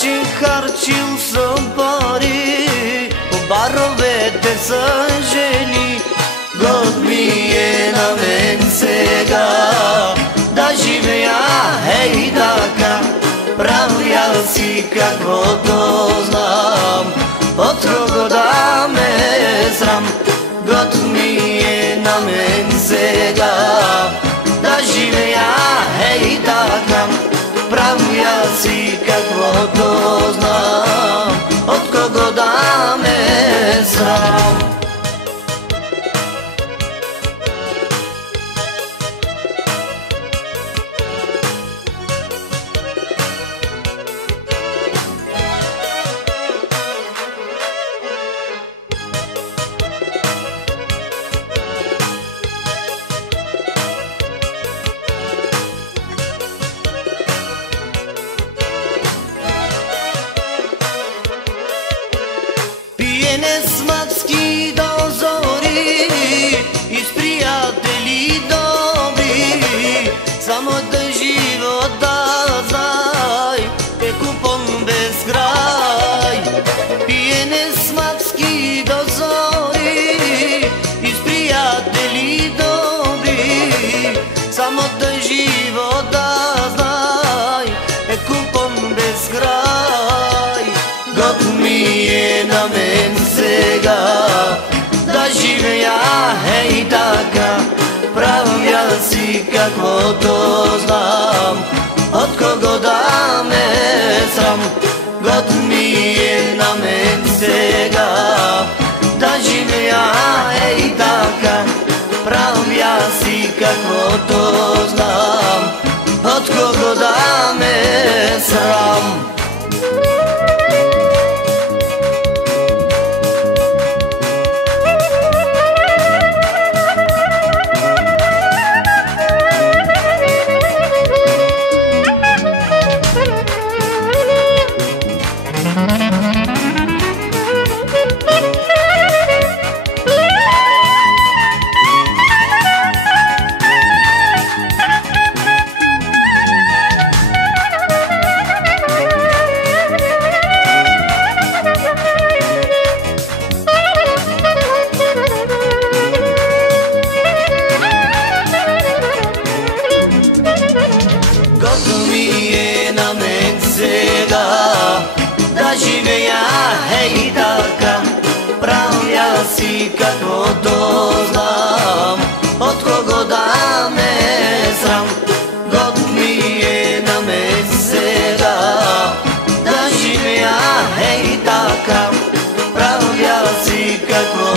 че харчил съм пари, по баровете са жени. Год ми е на мен сега да живея хей така. Правя си каквото знам, от кого да ме срам. Год ми е на мен сега да живея хей така. Правя си каквото знам, от кого да ме срам. Пиене с мацки до зори и с приятели добри, само да живота знай е купон без край. Пиене с мацки до зори и с приятели добри, само да живота знай е купон без край. Год ми е на мен сега да живея хей така. Правя си каквото знам, от кого да ме срам. Год ми е на мен сега да живея хей така. Правя си каквото знам, от кого да ме срам. Сега да живея хей така. Правя си каквото знам, от кого да ме срам. Год ми е на мен сега да живея хей така. Правя си каквото